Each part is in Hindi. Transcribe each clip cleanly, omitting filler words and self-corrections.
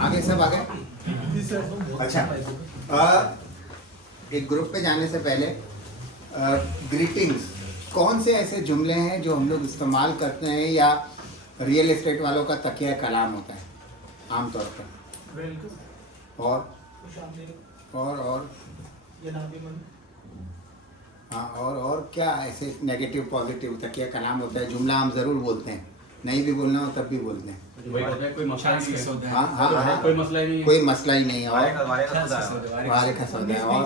आगे सब आगे। अच्छा, एक ग्रुप पे जाने से पहले ग्रीटिंग्स, कौन से ऐसे जुमले हैं जो हम लोग इस्तेमाल करते हैं या रियल एस्टेट वालों का तकिया कलाम होता है आमतौर पर? और हाँ, और क्या ऐसे नेगेटिव पॉजिटिव तकिया कलाम होता है, जुमला हम ज़रूर बोलते हैं, नहीं भी बोलना हो तब भी बोलते हैं। कोई मसला नहीं है। कोई मसला ही नहीं है। और वारे का सौदा है। और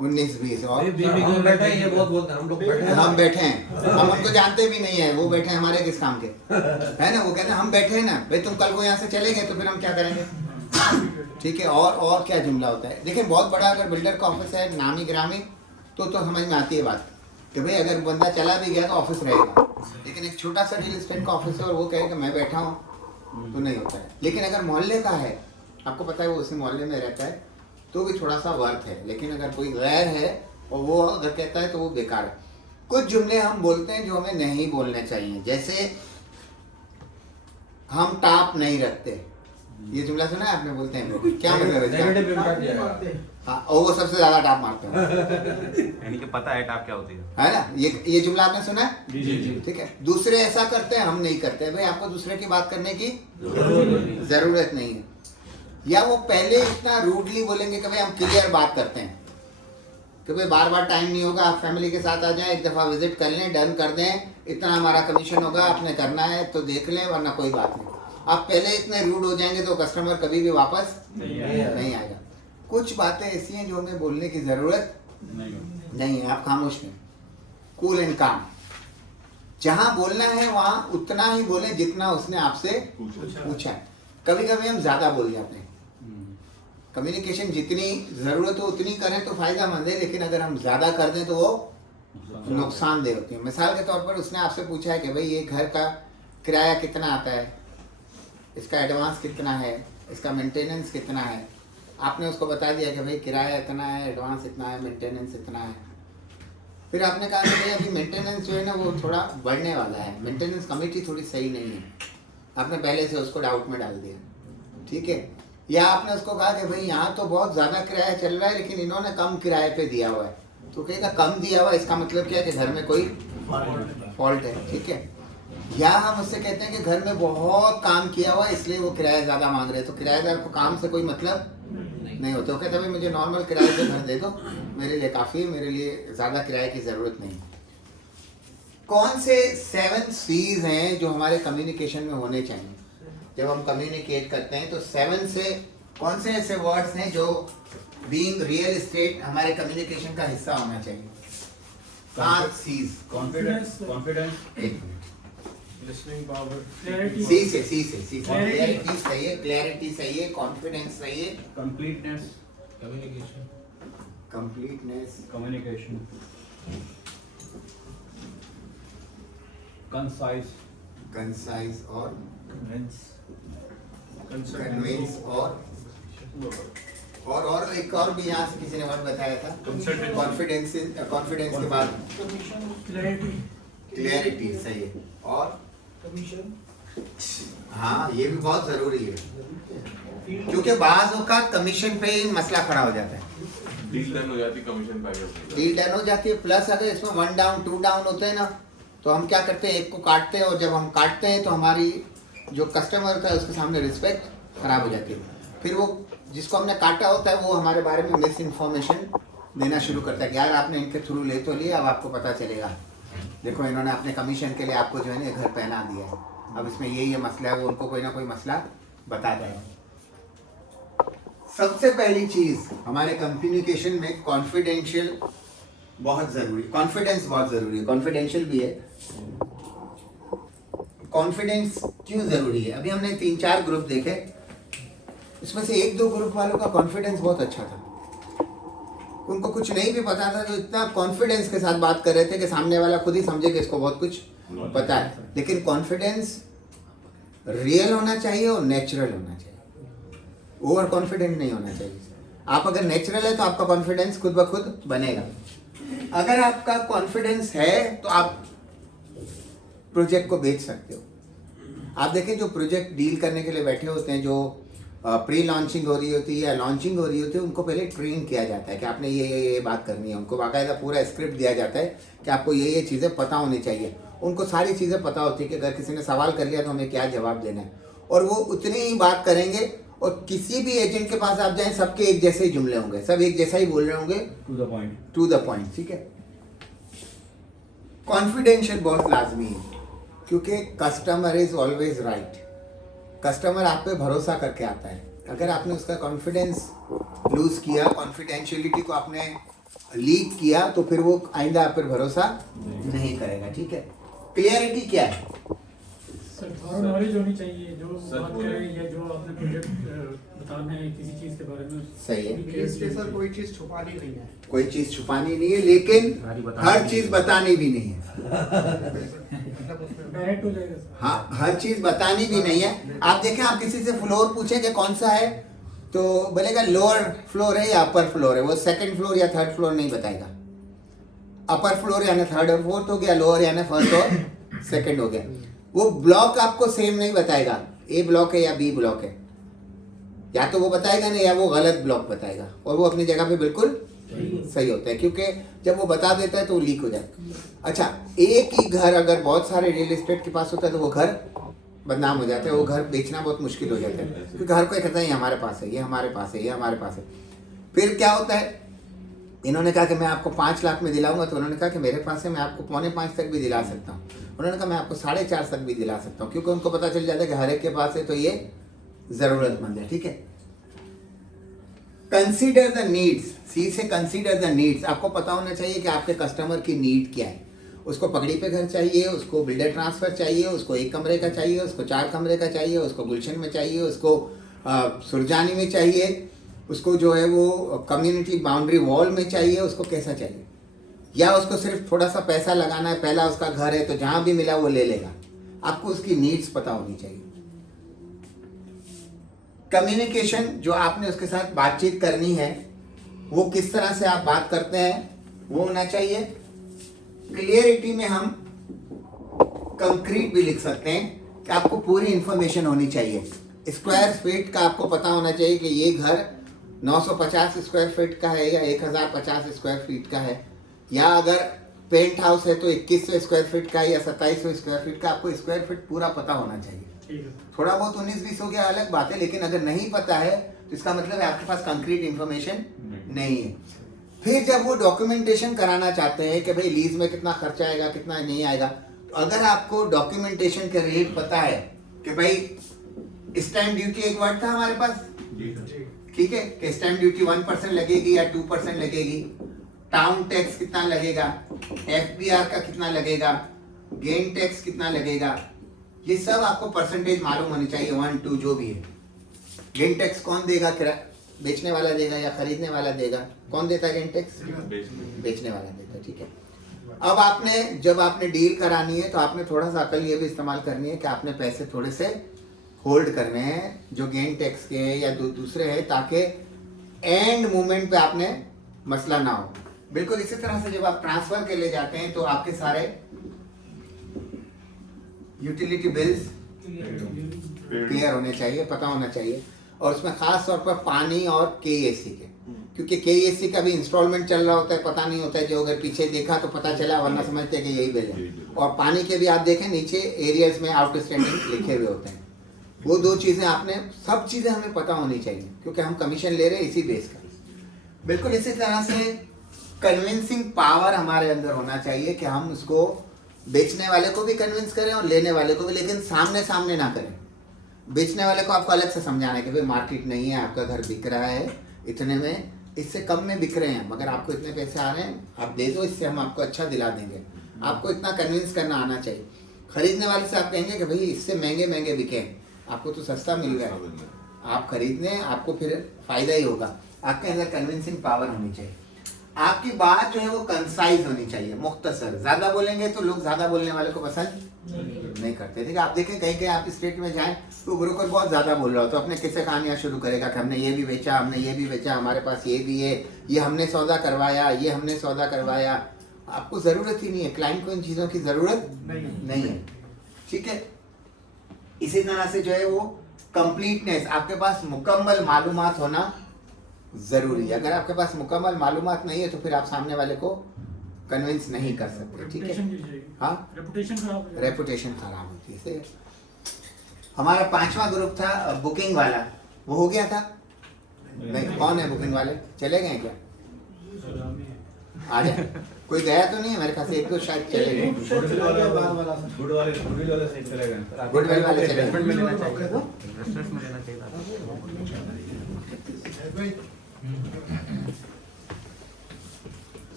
19-20 और हम बैठे हैं, ये बहुत बोलते हैं हम लोग बैठे हैं। हम बैठे हैं, हम उनको जानते भी नहीं है, वो बैठे हैं हमारे किस काम के, है ना? वो कहते हैं हम बैठे हैं ना भाई, तुम कल को यहाँ से चले गए तो फिर हम क्या करेंगे? ठीक है। और क्या जुमला होता है? देखिए, बहुत बड़ा अगर बिल्डर का ऑफिस है, नामी ग्रामी, तो समझ में आती है बात कि भाई अगर बंदा चला भी गया तो ऑफिस रहेगा। लेकिन एक छोटा सा रियल एस्टेट का ऑफिस है और वो कहे कि मैं बैठा हूँ, तो नहीं होता है। लेकिन अगर मोहल्ले का है, आपको पता है वो उसी मोहल्ले में रहता है, तो भी थोड़ा सा वर्थ है। लेकिन अगर कोई गैर है और वो अगर कहता है तो वो बेकार है। कुछ जुमले हम बोलते हैं जो हमें नहीं बोलने चाहिए, जैसे हम टाप नहीं रखते। ये जुमला सुना है आपने? बोलते हैं लोग, क्या मतलब है? हाँ, और वो सबसे ज्यादा टाप मारते हैं, यानी कि पता है टाप क्या होती है ना? ये जुमला आपने सुना है? जी। ठीक है। दूसरे ऐसा करते हैं, हम नहीं करते। भाई आपको दूसरे की बात करने की जरूरत नहीं है। या वो पहले इतना रूडली बोलेंगे कि भाई हम क्लियर बात करते हैं कि भाई बार बार टाइम नहीं होगा, आप फैमिली के साथ आ जाएं, एक दफा विजिट कर लें, डन कर दें, इतना हमारा कमीशन होगा, आपने करना है तो देख लें, वरना कोई बात नहीं। आप पहले इतने रूड हो जाएंगे तो कस्टमर कभी भी वापस नहीं आएगा। कुछ बातें ऐसी हैं जो हमें बोलने की जरूरत नहीं है, आप खामोश हैं, कूल एंड काम। जहां बोलना है वहां उतना ही बोले जितना उसने आपसे पूछा है। कभी कभी हम ज्यादा बोल जाते हैं। कम्युनिकेशन जितनी जरूरत हो उतनी करें तो फायदा मंद है, लेकिन अगर हम ज्यादा कर दें तो वो नुकसानदेह होती है। मिसाल के तौर पर उसने आपसे पूछा है कि भाई ये घर का किराया कितना आता है, इसका एडवांस कितना है, इसका मेंटेनेंस कितना है। आपने उसको बता दिया कि भाई किराया इतना है, एडवांस इतना है, मेंटेनेंस इतना है। फिर आपने कहा कि भाई अभी मेंटेनेंस जो है ना वो थोड़ा बढ़ने वाला है, मेंटेनेंस कमेटी थोड़ी सही नहीं है। आपने पहले से उसको डाउट में डाल दिया, ठीक है। या आपने उसको कहा कि भाई यहाँ तो बहुत ज़्यादा किराया चल रहा है लेकिन इन्होंने कम किराए पे दिया हुआ है, तो कहेगा कम दिया हुआ, इसका मतलब क्या है कि घर में कोई फॉल्ट है, ठीक है। या हम उससे कहते हैं कि घर में बहुत काम किया हुआ है इसलिए वो किराया ज़्यादा मांग रहे हैं, तो किराएदार को काम से कोई मतलब नहीं होता। वो कहते हैं भाई मुझे नॉर्मल किराए पे घर दे दो, मेरे लिए काफ़ी है, मेरे लिए ज़्यादा किराए की ज़रूरत नहीं। कौन से 7 C's हैं जो हमारे कम्युनिकेशन में होने चाहिए? जब हम कम्युनिकेट करते हैं तो 7 से कौन से ऐसे वर्ड्स हैं जो बीइंग रियल एस्टेट हमारे कम्युनिकेशन का हिस्सा होना चाहिए? 7 C's। कॉन्फिडेंस, लिसनिंग पावर, सी से क्लैरिटी सही है, क्लैरिटी सही है, कॉन्फिडेंस सही है, कंप्लीटनेस, कंप्लीटनेस, कम्युनिकेशन, कंसाइज और कन्विंस और एक और भी यहाँ से किसी ने वर्ड बताया था, कॉन्फिडेंस के बाद क्लैरिटी सही है, और हाँ ये भी बहुत जरूरी है। क्योंकि बाज़ औक़ात कमीशन पे ही मसला खड़ा हो जाता है, डील डन हो जाती, कमीशन पैकेज डील डन हो जाती है। प्लस अगर इसमें 1 डाउन 2 डाउन होते हैं ना, तो हम क्या करते हैं, एक को काटते हैं, और जब हम काटते हैं तो हमारी जो कस्टमर का है उसके सामने रिस्पेक्ट खराब हो जाती है। फिर वो जिसको हमने काटा होता है वो हमारे बारे में मिस इन्फॉर्मेशन देना शुरू करता है कि यार आपने इनके थ्रू ले तो लिया, अब आपको पता चलेगा, देखो इन्होंने अपने कमीशन के लिए आपको जो है ना घर पहना दिया है, अब इसमें ये मसला है। वो उनको कोई ना कोई मसला बताता है। सबसे पहली चीज हमारे कम्युनिकेशन में कॉन्फिडेंशियल बहुत जरूरी, कॉन्फिडेंस बहुत जरूरी है, कॉन्फिडेंशियल भी है। कॉन्फिडेंस क्यों जरूरी है? अभी हमने 3-4 ग्रुप देखे, इसमें से 1-2 ग्रुप वालों का कॉन्फिडेंस बहुत अच्छा था, उनको कुछ नहीं भी पता था तो इतना कॉन्फिडेंस के साथ बात कर रहे थे कि सामने वाला खुद ही समझे कि इसको बहुत कुछ पता है। लेकिन कॉन्फिडेंस रियल होना चाहिए और नेचुरल होना चाहिए, ओवर कॉन्फिडेंट नहीं होना चाहिए। आप अगर नेचुरल है तो आपका कॉन्फिडेंस खुद ब खुद बनेगा। अगर आपका कॉन्फिडेंस है तो आप प्रोजेक्ट को बेच सकते हो। आप देखें जो प्रोजेक्ट डील करने के लिए बैठे होते हैं, जो प्री लॉन्चिंग हो रही होती है या लॉन्चिंग हो रही होती है, उनको पहले ट्रेन किया जाता है कि आपने ये बात करनी है। उनको बाकायदा पूरा स्क्रिप्ट दिया जाता है कि आपको ये चीज़ें पता होनी चाहिए। उनको सारी चीज़ें पता होती है कि अगर किसी ने सवाल कर लिया तो हमें क्या जवाब देना है, और वो उतनी ही बात करेंगे। और किसी भी एजेंट के पास आप जाएं, सबके एक जैसे ही जुमले होंगे, सब एक जैसा ही बोल रहे होंगे, टू द पॉइंट। ठीक है, कॉन्फिडेंशियल बहुत लाजमी है, क्योंकि customer is always right. Customer आप पे भरोसा करके आता है। अगर आपने उसका कॉन्फिडेंस लूज किया, कॉन्फिडेंशियलिटी को आपने लीक किया, तो फिर वो आइंदा आप पर भरोसा नहीं करेगा। ठीक है, क्लियरिटी क्या है? सर थोड़ा नॉलेज होनी चाहिए, जो सर बात बोले। करें या जो आपने प्रोजेक्ट बताना है किसी चीज़ के बारे में। सही है, इसलिए सर कोई चीज छुपानी नहीं है। कोई चीज छुपानी नहीं है, लेकिन हर चीज बतानी भी नहीं है। डायरेक्ट हो जाएगा सर। हाँ, हर चीज बतानी भी नहीं है। आप देखें, आप किसी से फ्लोर पूछेंगे कौन सा है, तो बोलेगा लोअर फ्लोर है या अपर फ्लोर है, वो सेकंड फ्लोर या थर्ड फ्लोर नहीं बताएगा। अपर फ्लोर यानी थर्ड और फोर्थ हो गया, लोअर यानी फर्स्ट और सेकंड हो गया। वो ब्लॉक आपको सेम नहीं बताएगा, ए ब्लॉक है या बी ब्लॉक है, या तो वो बताएगा नहीं या वो गलत ब्लॉक बताएगा, और वो अपनी जगह पे बिल्कुल सही होता है, क्योंकि जब वो बता देता है तो वो लीक हो जाता है। अच्छा, एक ही घर अगर बहुत सारे रियल एस्टेट के पास होता है तो वो घर बदनाम हो जाता है, वो घर बेचना बहुत मुश्किल हो जाता है, क्योंकि हर कोई कहता है ये हमारे पास है, ये हमारे पास है, ये हमारे पास है। फिर क्या होता है, इन्होंने कहा कि मैं आपको 5 लाख में दिलाऊंगा, तो उन्होंने कहा कि मेरे पास है, मैं आपको 4.25 तक भी दिला सकता हूँ। उन्होंने कहा मैं आपको 4.5 तक भी दिला सकता हूँ, क्योंकि उनको पता चल जाता है कि हर एक के पास है तो ये जरूरतमंद है। ठीक है, कंसीडर द नीड्स, सी से कंसीडर द नीड्स। आपको पता होना चाहिए कि आपके कस्टमर की नीड क्या है। उसको पगड़ी पे घर चाहिए, उसको बिल्डर ट्रांसफर चाहिए, उसको 1 कमरे का चाहिए, उसको 4 कमरे का चाहिए, उसको गुलशन में चाहिए, उसको सुरजानी में चाहिए, उसको जो है वो कम्युनिटी बाउंड्री वॉल में चाहिए, उसको कैसा चाहिए, या उसको सिर्फ थोड़ा सा पैसा लगाना है, पहला उसका घर है तो जहाँ भी मिला वो ले लेगा। आपको उसकी नीड्स पता होनी चाहिए। कम्युनिकेशन, जो आपने उसके साथ बातचीत करनी है, वो किस तरह से आप बात करते हैं वो होना चाहिए। क्लियरिटी में हम कंक्रीट भी लिख सकते हैं कि आपको पूरी इंफॉर्मेशन होनी चाहिए। स्क्वायर फीट का आपको पता होना चाहिए कि ये घर 950 स्क्वायर फीट का है या 1050 स्क्वायर फीट का है, या अगर पेंट हाउस है तो 2100 स्क्वायर फीट का है या 2700 स्क्वायर फीट का। आपको स्क्वायर फीट पूरा पता होना चाहिए। ठीक है। थोड़ा बहुत 19-20 हो गया अलग बात है, लेकिन अगर नहीं पता है तो इसका मतलब है आपके पास कंक्रीट इंफॉर्मेशन नहीं है। फिर जब वो डॉक्यूमेंटेशन कराना चाहते हैं कि भाई लीज में कितना खर्चा आएगा, कितना नहीं आएगा, तो अगर आपको डॉक्यूमेंटेशन के रेट पता है कि भाई स्टैम्प ड्यूटी एक वर्ड था हमारे पास, ठीक है, कि स्टैम्प ड्यूटी 1% लगेगी या 2% लगेगी, टाउन टैक्स कितना लगेगा, FBR का कितना लगेगा, गेन टैक्स कितना लगेगा, ये सब आपको परसेंटेज मालूम होनी चाहिए, 1, 2 जो भी है। गेन टैक्स कौन देगा? बेचने वाला देगा या खरीदने वाला देगा? कौन देता है गेन टैक्स? बेचने वाला देता है। ठीक है, अब जब आपने डील करानी है तो आपने थोड़ा सा अकल ये भी इस्तेमाल करनी है कि आपने पैसे थोड़े से होल्ड करने हैं जो गेन टैक्स के या दूसरे हैं, ताकि एंड मोमेंट पे आपने मसला ना हो। बिल्कुल इसी तरह से जब आप ट्रांसफर के लिए जाते हैं तो आपके सारे यूटिलिटी बिल्स क्लियर होने चाहिए, पता होना चाहिए। और उसमें खास तौर पर पानी और केएससी के, क्योंकि केएससी का भी इंस्टॉलमेंट चल रहा होता है, पता नहीं होता है, जो अगर पीछे देखा तो पता चला, वरना समझते हैं कि यही बिल है। और पानी के भी आप देखें नीचे एरियाज में आउटस्टैंडिंग लिखे हुए होते हैं। वो दो चीज़ें आपने, सब चीज़ें हमें पता होनी चाहिए, क्योंकि हम कमीशन ले रहे हैं इसी बेस का। बिल्कुल इसी तरह से कन्विंसिंग पावर हमारे अंदर होना चाहिए कि हम उसको बेचने वाले को भी कन्विंस करें और लेने वाले को भी, लेकिन सामने सामने ना करें। बेचने वाले को आपको अलग से समझाना है कि भाई मार्केट नहीं है, आपका घर बिक रहा है इतने में, इससे कम में बिक रहे हैं, मगर आपको इतने पैसे आ रहे हैं, आप दे दो, इससे हम आपको अच्छा दिला देंगे। आपको इतना कन्विंस करना आना चाहिए। खरीदने वाले से आप कहेंगे कि भाई इससे महंगे महंगे बिके, आपको तो सस्ता मिल गया, आप खरीदने, आपको फिर फायदा ही होगा। आपके अंदर कन्विंसिंग पावर होनी चाहिए। आपकी बात जो है वो कंसाइज होनी चाहिए, मुख्तसर। ज़्यादा बोलेंगे तो लोग ज़्यादा बोलने वाले को पसंद नहीं करते। ठीक है, आप देखें कहीं कहीं आप स्टेट में जाएं तो ब्रोकर बहुत ज़्यादा बोल रहा हो तो अपने किस्से कहानियाँ शुरू करेगा कि हमने ये भी बेचा, हमने ये भी बेचा, हमारे पास ये भी है, ये हमने सौदा करवाया, ये हमने सौदा करवाया। आपको ज़रूरत ही नहीं है, क्लाइंट को इन चीज़ों की ज़रूरत नहीं है। ठीक है, इसी तरह से जो है वो कंप्लीटनेस, आपके पास मुकम्मल मालूमात होना ज़रूरी है। अगर आपके पास मुकम्मल मालूमात नहीं है तो फिर आप सामने वाले को कन्विंस नहीं कर सकते। ठीक है, हाँ, रेपुटेशन खराब है। रेपुटेशन खराब होती है। सही। हमारा 5वां ग्रुप था बुकिंग वाला, वो हो गया था? नहीं, कौन है बुकिंग वाले? चले गए क्या? आ जाए, कोई गया तो नहीं है मेरे ख्याल से, एक तो शायद चले गए। गुडविल वाले सही चले गए। गुडविल वाले चले गए। में लेना चाहिए था, रेस्टोरेंट में लेना चाहिए था।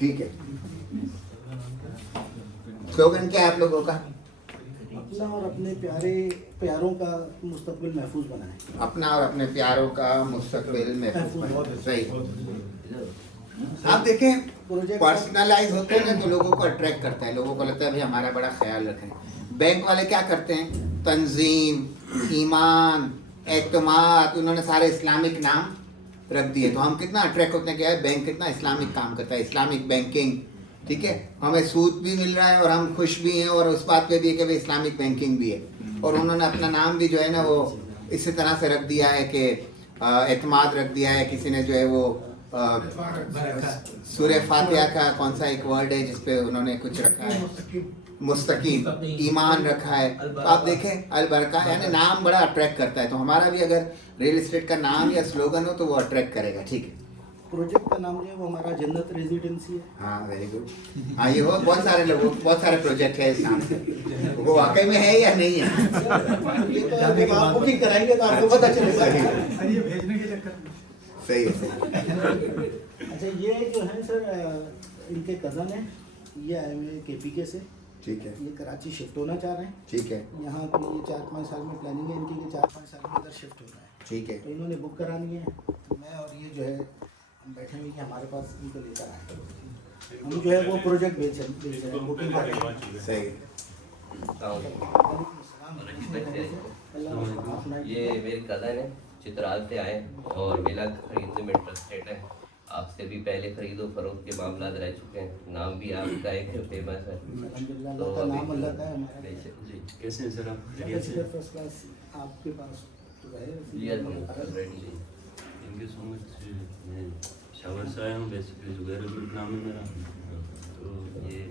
ठीक है, स्लोगन क्या है आप लोगों का? अपना और अपने प्यारों का मुस्तकबिल महफूज बनाएं। अपना और अपने प्यारों का मुस्तकबिल महफूज। सही। आप देखें पर्सनलाइज होते हैं ना तो लोगों को अट्रैक्ट करता है, लोगों को लगता है भाई हमारा बड़ा ख्याल रखें। बैंक वाले क्या करते हैं? तंजीम, ईमान, एतमाद, उन्होंने सारे इस्लामिक नाम रख दिए, तो हम कितना अट्रैक्ट होते हैं कि यार बैंक कितना इस्लामिक काम करता है, इस्लामिक बैंकिंग। ठीक है, हमें सूद भी मिल रहा है और हम खुश भी हैं, और उस बात पे भी है कि भाई इस्लामिक बैंकिंग भी है। और उन्होंने अपना नाम भी जो है ना वो इसी तरह से रख दिया है कि एतमाद रख दिया है। किसी ने जो है वो सूरह फातिहा का कौन सा एक वर्ड है जिसपे उन्होंने कुछ रखा है, मुस्तकीम, ईमान रखा है। तो आप देखें अल बरका, यानी नाम बड़ा अट्रैक्ट करता है। तो हमारा भी अगर रियल एस्टेट का नाम या स्लोगन हो तो वो अट्रैक्ट करेगा। ठीक है, प्रोजेक्ट का नाम जो है वो हमारा जन्नत रेजिडेंसी है। हाँ, वेरी गुड। हाँ, ये बहुत सारे लोगों, बहुत सारे प्रोजेक्ट है इस नाम से, वो वाकई में है या नहीं है? ये तो जब आप बुकिंग कराएंगे तो आपको पता चलेगा। ये भेजने के चक्कर में सही है, सही। अच्छा, ये जो है सर इनके कज़न है, ये आए हुए केपीके से। ठीक है, ये कराची शिफ्ट होना चाह रहे हैं। ठीक है, यहाँ पे ये 4-5 साल में प्लानिंग है इनकी कि 4-5 साल में इधर शिफ्ट होना है। ठीक है, तो इन्होंने बुक करानी है, तो मैं और ये जो है हम बैठे हुए कि हमारे पास इनको लेकर आए, हम जो है वो प्रोजेक्ट बेच रहे हैं, बुकिंग कर रहे हैं। सही। ये मेरी कज़न है, चित्राल से आए और मिला खरीदने में इंटरेस्टेड है। आपसे भी पहले खरीदो फरोख्त के मामला रह चुके हैं, नाम भी आपका एक फेमस है। अल्हम्दुलिल्लाह, अल्लाह का नाम अल्लाह का है हमारा। जी, कैसे हैं सर आप? फर्स्ट क्लास आपके पास तो है। जी already. Thank you so much. मैं शावर से आया हूँ, बेसिकली जुबैर ग्रुप नाम है मेरा। तो ये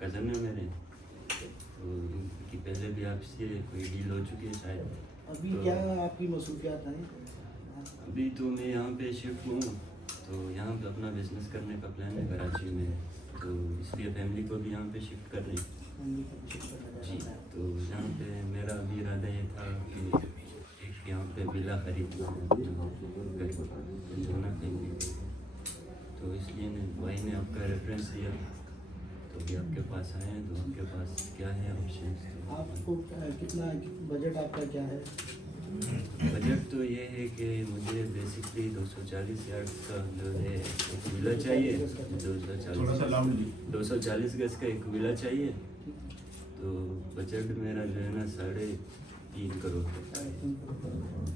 कज़न है मेरे, तो इनकी पहले भी आपसे कोई डील हो चुकी है शायद। अभी क्या आपकी मसरूफियात हैं? अभी तो मैं यहाँ पे शिफ्ट हूँ, तो यहाँ पे अपना बिजनेस करने का प्लान है कराची में, तो इसलिए फैमिली को भी यहाँ पे शिफ्ट कर रही जी। तो यहाँ पे मेरा अभी इरादा ये था कि एक यहाँ पे विला खरीदना फैमिली, तो इसलिए भाई ने आपका रेफरेंस दिया, तो अभी आपके पास आए हैं। तो आपके पास क्या है ऑप्शन? आपको कितना बजट आपका क्या है? बजट तो ये है कि मुझे बेसिकली 240 यार्ड का जो है एक विला चाहिए, 240 गज का एक विला चाहिए। तो बजट मेरा जो है ना 3.5 करोड़।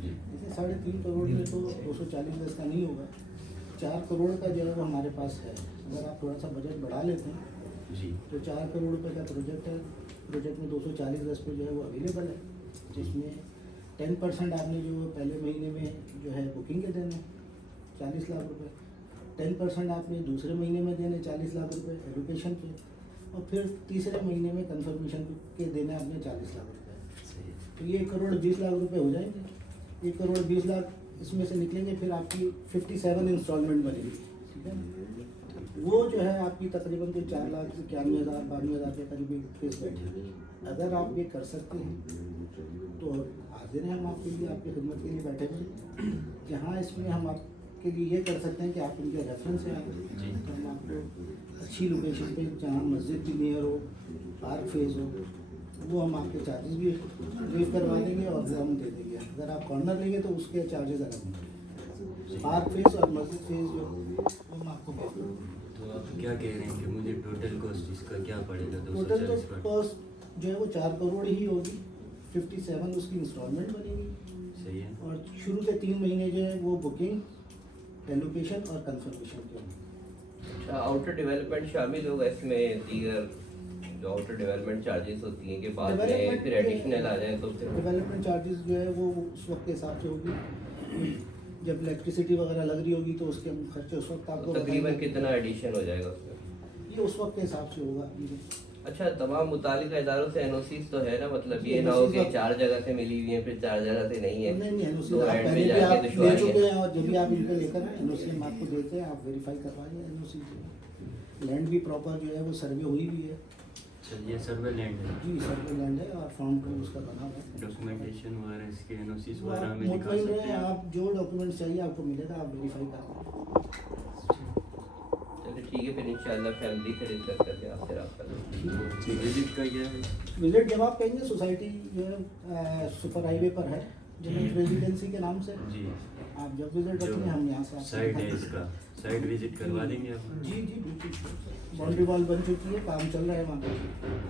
जैसे 3.5 करोड़ में तो 240 गज का नहीं होगा, 4 करोड़ का जो है वो हमारे पास है। अगर आप थोड़ा सा बजट बढ़ा लेते हैं जी, तो 4 करोड़ रुपये का प्रोजेक्ट है। प्रोजेक्ट में 240 गज पे जो है वो अवेलेबल है, जिसमें 10% आपने जो पहले महीने में जो है बुकिंग के देने 40 लाख रुपए, 10% आपने दूसरे महीने में देने 40 लाख रुपए एडुकेशन पे, और फिर तीसरे महीने में कंफर्मेशन के देने आपने 40 लाख रुपए। सही है। तो ये 1 करोड़ 20 लाख रुपए हो जाएंगे। 1 करोड़ 20 लाख इसमें से निकलेंगे, फिर आपकी 57 इंस्टॉलमेंट बनेगी, ठीक है ना। वो जो है आपकी तकरीबन कोई 4,91,000-92,000 के करीब फीस बैठेगी। अगर आप ये कर सकते हैं तो हाजिर हैं हम आपके लिए, आपकी खिदमत के लिए बैठे हुए। जहाँ इसमें हम आपके लिए ये कर सकते हैं कि आप उनके रेफरेंस से आए, तो हम आपको अच्छी लोकेशन पे जहाँ मस्जिद भी नियर हो, पार्क फेज हो, वो हम आपके चार्जेस भी वेव करवा देंगे और वो हम दे देंगे। अगर आप कॉर्नर लेंगे तो उसके चार्जेस अलग होंगे। पार्क फेस और मस्जिद फेस जो वो हम आपको वेव करेंगे। तो आप क्या कह रहे हैं कि मुझे टोटल कॉस्ट इसका क्या पड़ेगा? टोटल 240 तो कॉस्ट जो है वो 4 करोड़ ही होगी। 57 उसकी इंस्टॉलमेंट बनेगी, सही है। और शुरू के 3 महीने जो है वो बुकिंग, एलोकेशन और कंफर्मेशन के होंगे। अच्छा, आउटर डेवलपमेंट शामिल होगा इसमें? दीगर जो आउटर डेवलपमेंट चार्जेस होती हैं कि बाद में Development फिर के- एडिशनल आ जाए तो फिर डेवलपमेंट चार्जेस जो है वो उस वक्त के हिसाब से होगी, जब इलेक्ट्रिसिटी वगैरह लग रही होगी तो उसके हम खर्चे उस वक्त आपको तकरीबन बताएंगे। कितना एडिशन हो जाएगा उसमें? ये उस वक्त के हिसाब से होगा। अच्छा, तमाम मुतालिका इदारों से एनओसीज तो है ना, मतलब जी, ये ना हो कि NOCs 4 जगह से मिली हुई है फिर 4 जगह से नहीं है, नहीं NOC तो आप एंड पहले में भी जाके आप ले दुश्वारी चुके है। हैं, और जब भी आप इनको लेकर आए NOC हम आपको देते हैं, आप वेरीफाई करवाइए NOC से। लैंड भी प्रॉपर जो है वो सर्वे हुई भी है। चलिए, सर्वे लैंड है, जी सर्वे लैंड है और फॉर्म टू उसका बना हुआ है। डॉक्यूमेंटेशन वगैरह इसके एनओसीज वो वगैरह आप हमें दिखा मुतमईन सकते रहें, हैं। आप जो डॉक्यूमेंट चाहिए आपको मिलेगा, आप वेरीफाई करें। चलिए ठीक है, फिर इंशाल्लाह फैमिली से डिस्कस करके आपसे रब्ता करेंगे। विजिट का क्या है? विजिट जब आप कहेंगे, सोसाइटी जो है सुपर हाईवे पर है, जेमेंट रेजिडेंसी के नाम से। जी, आप जब विजिट जो रखेंगे हम यहाँ से आपको साइड है दिखा देंगे। इसका, साइड विजिट करवा देंगे आप? जी जी बिल्कुल, बाउंड्री वॉल बन चुकी है, काम चल रहा है वहाँ पे,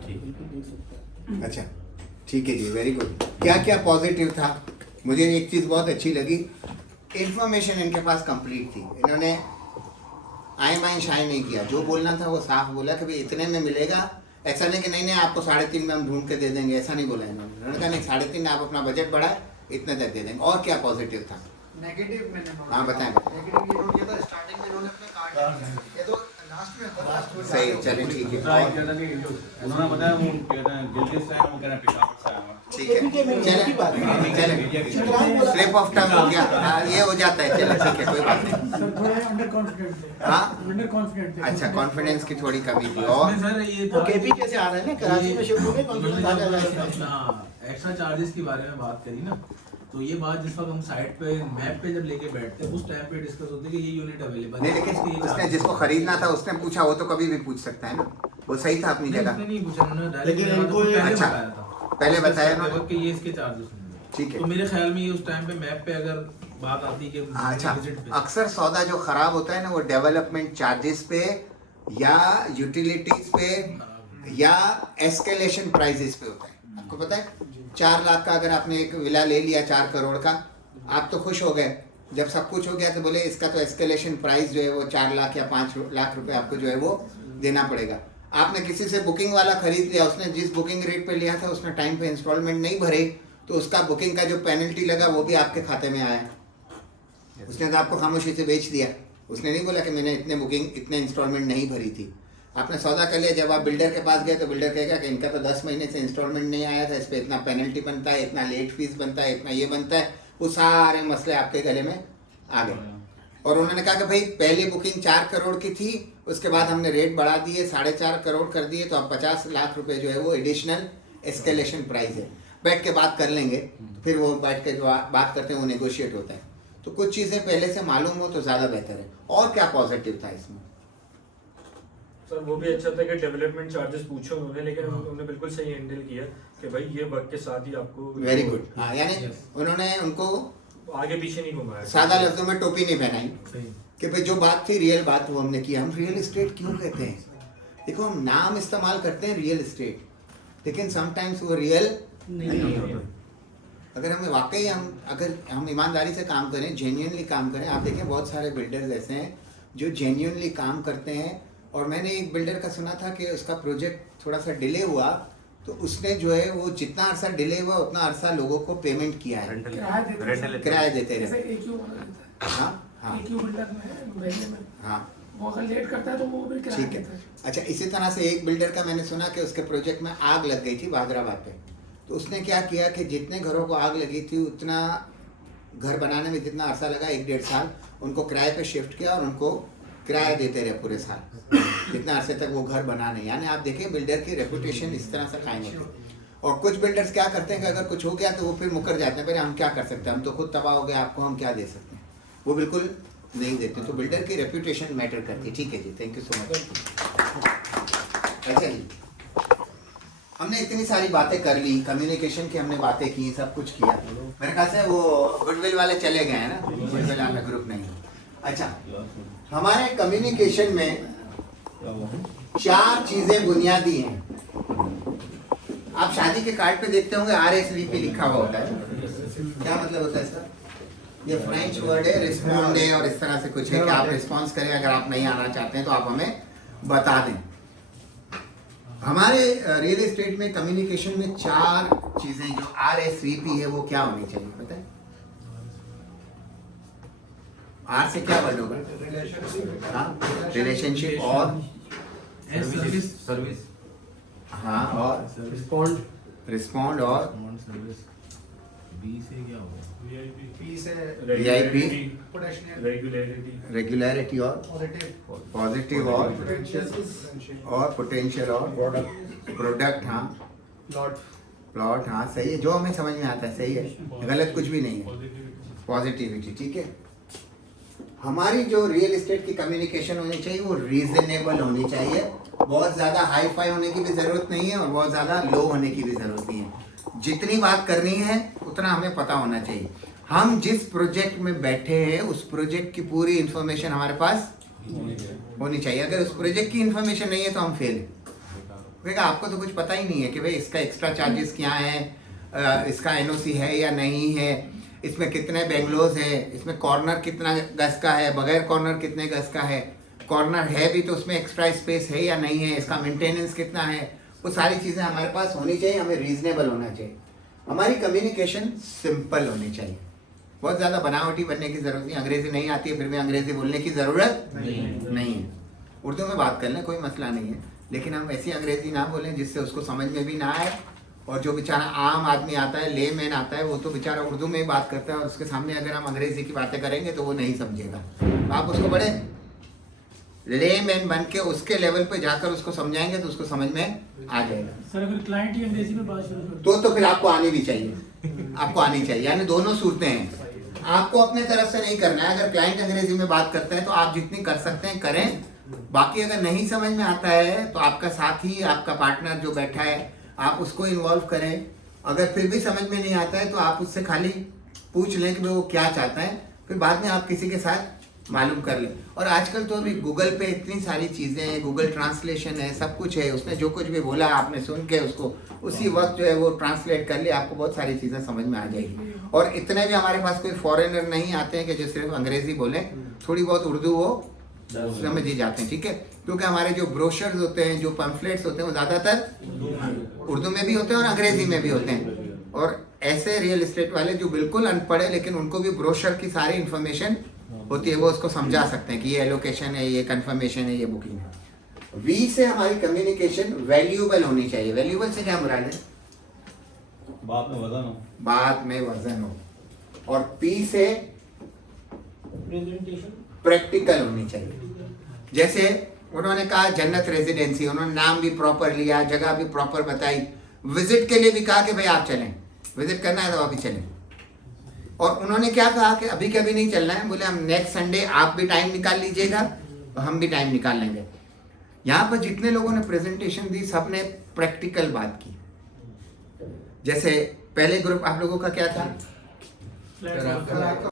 ठीक। बिल्कुल देख सकते हैं। अच्छा ठीक है जी, वेरी गुड। क्या क्या पॉजिटिव था? मुझे एक चीज़ बहुत अच्छी लगी, इन्फॉर्मेशन इनके पास कंप्लीट थी। इन्होंने आए माइन शाय नहीं किया, जो बोलना था वो साफ बोला कि भाई इतने में मिलेगा। ऐसा नहीं कि नहीं नहीं आपको 3.5 में हम ढूंढ के दे देंगे, ऐसा नहीं बोला इन्होंने। उन्होंने कहा नहीं 3.5 आप अपना बजट बढ़ाए, इतने तक दे देंगे। और क्या पॉजिटिव था? नेगेटिव मैंने नोट हाँ, बताएं, बताएं। नेगेटिव ये नोट किया था, स्टार्टिंग में इन्होंने अपने कार्ड ये तो लास्ट में था। सही, चलें ठीक है। दूसरा एक कहता है कि उन्होंने बताया वो कहते हैं गिलगित से आया, वो कह रहे हैं पिशावर से आया हुआ। ठीक है, चलें, स्लिप ऑफ टंग हो गया। हाँ, ये हो जाता है, चलें ठीक है, कोई बात नहीं। सर थोड़ा अंडर कॉन्फिडेंट थे। हाँ? अंडर कॉन्फिडेंट थे। अच्छा, कॉन्फिडेंस की थोड़ी कमी थी। और इसमें सर ये वो केपी से आ रहे हैं ना, कराची में शिफ्ट हो गए, उन्होंने कॉन्फिडेंस आ जब जाएगा। अपना एक्स्ट्रा चार्जेस के बारे में बात करी ना, तो ये बात जिस वक्त हम साइट पे मैप पे जब लेके बैठते हैं उस टाइम पे डिस्कस होती है कि ये यूनिट अवेलेबल नहीं, लेकिन उसने जिसको खरीदना था उसने पूछा, वो तो कभी भी पूछ सकता है ना। वो सही था अपनी जगह। नहीं पूछा उन्होंने डायरेक्ट, लेकिन इनको ये- पहले अच्छा, बताया था, पहले बताया उसके उन्होंने। वक्त कि ये इसके चार्जेस होंगे। ठीक है। तो मेरे ख्याल में ये उस टाइम पे मैप पे अगर बात आती कि अच्छा, विजिट पे, अक्सर सौदा जो खराब होता है ना, वो डेवलपमेंट चार्जेस पे या यूटिलिटीज पे या एस्केलेशन प्राइजेस पे होता है। आपको पता है 4 लाख का अगर आपने एक विला ले लिया 4 करोड़ का, आप तो खुश हो गए। जब सब कुछ हो गया तो बोले इसका तो एस्केलेशन प्राइस जो है वो 4 लाख या 5 लाख रुपए आपको जो है वो देना पड़ेगा। आपने किसी से बुकिंग वाला खरीद लिया, उसने जिस बुकिंग रेट पे लिया था उसने टाइम पे इंस्टॉलमेंट नहीं भरे, तो उसका बुकिंग का जो पेनल्टी लगा वो भी आपके खाते में आया। उसने तो आपको खामोशी से बेच दिया। उसने नहीं बोला कि मैंने इतने इंस्टॉलमेंट नहीं भरी थी। आपने सौदा कर लिया, जब आप बिल्डर के पास गए तो बिल्डर कहेगा कि इनका तो 10 महीने से इंस्टॉलमेंट नहीं आया था, इस पर इतना पेनल्टी बनता है, इतना लेट फीस बनता है, इतना ये बनता है। वो सारे मसले आपके गले में आ गए। और उन्होंने कहा कि भाई पहली बुकिंग 4 करोड़ की थी, उसके बाद हमने रेट बढ़ा दिए, 4.5 करोड़ कर दिए, तो अब 50 लाख रुपए जो है वो एडिशनल एस्केलेशन प्राइस है। बैठ के बात कर लेंगे, फिर वो बैठ के जो बात करते हैं वो नेगोशिएट होता है। तो कुछ चीज़ें पहले से मालूम हो तो ज़्यादा बेहतर है। और क्या पॉजिटिव था इसमें? सर वो भी अच्छा था कि डेवलपमेंट चार्जेस पूछे उन्होंने, लेकिन उन्होंने बिल्कुल सही हैंडल किया कि भाई ये वक्त के साथ ही आपको वेरी गुड। हाँ, यानी उन्होंने उनको आगे पीछे नहीं घुमाया। सादा लफ्जों में टोपी नहीं पहनाई सही कि भाई जो बात थी रियल बात वो हमने किया। हम रियल इस्टेट क्यों कहते हैं? देखो, हम नाम इस्तेमाल करते हैं रियल इस्टेट, लेकिन समटाइम्स वो रियल नहीं अगर हमें वाकई अगर हम ईमानदारी से काम करें, जेन्युइनली काम करें। आप देखें बहुत सारे बिल्डर्स ऐसे हैं जो जेन्युइनली काम करते हैं। और मैंने एक बिल्डर का सुना था कि उसका प्रोजेक्ट थोड़ा सा डिले हुआ तो उसने जो है वो जितना अरसा डिले हुआ उतना अरसा लोगों को पेमेंट किया है, किराया देते रहे। हाँ हाँ बिल्डर में महीने में हाँ वो अगर लेट करता है तो वो भी किराया ठीक है। देता है। अच्छा, इसी तरह से एक बिल्डर का मैंने सुना कि उसके प्रोजेक्ट में आग लग गई थी बागराबाद पे, तो उसने क्या किया कि जितने घरों को आग लगी थी उतना घर बनाने में जितना अरसा लगा 1-1.5 साल, उनको किराए पे शिफ्ट किया और उनको किराया देते रहे पूरे साल, जितना अरसे तक वो घर बना नहीं। यानी आप देखिए बिल्डर की रेपुटेशन इस तरह से कायम होती है। और कुछ बिल्डर्स क्या करते हैं कि अगर कुछ हो गया तो वो फिर मुकर जाते हैं, भाई हम क्या कर सकते हैं, हम तो खुद तबाह हो गए, आपको हम क्या दे सकते हैं, वो बिल्कुल नहीं देते। तो बिल्डर की रेपुटेशन मैटर करती है। ठीक है जी, थैंक यू सो मच। अच्छा जी, हमने इतनी सारी बातें कर ली, कम्युनिकेशन की हमने बातें की, सब कुछ किया। मेरे ख्याल से वो गुडविल वाले चले गए हैं ना, गुडविल वाला ग्रुप नहीं। अच्छा, हमारे कम्युनिकेशन में 4 चीजें बुनियादी हैं। आप शादी के कार्ड पे देखते होंगे RSVP लिखा हुआ होता है। क्या मतलब होता है इसका? ये फ्रेंच वर्ड है, रिस्पॉन्ड है, और इस तरह से कुछ है कि आप रिस्पॉन्स करें, अगर आप नहीं आना चाहते हैं तो आप हमें बता दें। हमारे रियल एस्टेट में कम्युनिकेशन में 4 चीजें जो RSVP है वो क्या होनी चाहिए पता है? R से क्या वर्ड होगा? रिलेशनशिप और सर्विस। हाँ, और रिस्पॉन्ड और सर्विस। बी से क्या होगा? VIP, रेगुलरिटी रेगुलरिटी और पॉजिटिव और पोटेंशियल और प्रोडक्ट। हाँ, प्लॉट। हाँ सही है, जो हमें समझ में आता है सही है, गलत कुछ भी नहीं है। पॉजिटिविटी, ठीक है। हमारी जो रियल एस्टेट की कम्युनिकेशन होनी चाहिए वो रीजनेबल होनी चाहिए। बहुत ज़्यादा हाई फाई होने की भी ज़रूरत नहीं है और बहुत ज़्यादा लो होने की भी ज़रूरत नहीं है। जितनी बात करनी है उतना हमें पता होना चाहिए। हम जिस प्रोजेक्ट में बैठे हैं उस प्रोजेक्ट की पूरी इंफॉर्मेशन हमारे पास होनी चाहिए। अगर उस प्रोजेक्ट की इंफॉर्मेशन नहीं है तो हम फेल हैं। क्योंकि आपको तो कुछ पता ही नहीं है कि भाई इसका एक्स्ट्रा चार्जेस क्या है, इसका NOC है या नहीं है, इसमें कितने बेंगलोज है, इसमें कॉर्नर कितना गज का है, बगैर कॉर्नर कितने गज का है, कॉर्नर है भी तो उसमें एक्स्ट्रा स्पेस है या नहीं है, इसका मेंटेनेंस कितना है, वो सारी चीज़ें हमारे पास होनी चाहिए। हमें रीजनेबल होना चाहिए। हमारी कम्युनिकेशन सिंपल होनी चाहिए। बहुत ज़्यादा बनावटी बनने की ज़रूरत नहीं। अंग्रेज़ी नहीं आती है फिर भी अंग्रेज़ी बोलने की ज़रूरत नहीं है। उर्दू में बात कर लें, कोई मसला नहीं है, लेकिन हम ऐसी अंग्रेज़ी ना बोलें जिससे उसको समझ में भी ना आए। और जो बेचारा आम आदमी आता है, ले मैन आता है, वो तो बेचारा उर्दू में ही बात करता है और उसके सामने अगर हम अंग्रेज़ी की बातें करेंगे तो वो नहीं समझेगा। तो आप उसको बड़े ले मैन बन के उसके लेवल पे जाकर उसको समझाएंगे तो उसको समझ में आ जाएगा। सर अगर क्लाइंट ही अंग्रेजी में बात शुरू कर तो फिर आपको आनी भी चाहिए, आपको आनी चाहिए। यानी दोनों सूरतें हैं। आपको अपने तरफ से नहीं करना है। अगर क्लाइंट अंग्रेजी में बात करता है तो आप जितनी कर सकते हैं करें। बाकी अगर नहीं समझ में आता है तो आपका साथी, आपका पार्टनर जो बैठा है, आप उसको इन्वॉल्व करें। अगर फिर भी समझ में नहीं आता है तो आप उससे खाली पूछ लें कि वो क्या चाहता है, फिर बाद में आप किसी के साथ मालूम कर लें। और आजकल तो अभी गूगल पे इतनी सारी चीज़ें हैं, गूगल ट्रांसलेशन है, सब कुछ है। उसने जो कुछ भी बोला आपने सुन के उसको उसी वक्त जो है वो ट्रांसलेट कर लिया, आपको बहुत सारी चीज़ें समझ में आ जाएगी। और इतने भी हमारे पास कोई फॉरेनर नहीं आते हैं कि जो सिर्फ अंग्रेज़ी बोलें, थोड़ी बहुत उर्दू वो समझ ही जाते हैं, ठीक है। क्योंकि हमारे जो ब्रोशर्स होते हैं, जो पम्फलेट्स होते हैं, वो ज़्यादातर उर्दू में भी होते हैं और अंग्रेज़ी में भी होते हैं। और ऐसे रियल एस्टेट वाले जो बिल्कुल अनपढ़ है लेकिन उनको भी ब्रोशर की सारी इन्फॉर्मेशन होती है, वो उसको समझा सकते हैं कि ये एलोकेशन है, ये कन्फर्मेशन है, ये बुकिंग है। वी से हमारी कम्युनिकेशन वैल्यूएबल होनी चाहिए। वैल्यूएबल से क्या मुराद है? बात में वजन हो, बात में वजन हो। और पी से प्रेजेंटेशन प्रैक्टिकल होनी चाहिए। जैसे उन्होंने कहा जन्नत रेजिडेंसी, उन्होंने नाम भी प्रॉपर लिया, जगह भी प्रॉपर बताई, विजिट के लिए भी कहा कि भाई आप चलें, विजिट करना है तो अभी चलें। और उन्होंने क्या कहा कि अभी कभी नहीं चलना है, बोले हम नेक्स्ट संडे आप भी टाइम निकाल लीजिएगा तो हम भी टाइम निकाल लेंगे। यहाँ पर जितने लोगों ने प्रेजेंटेशन दी सब ने प्रैक्टिकल बात की। जैसे पहले ग्रुप आप लोगों का क्या था?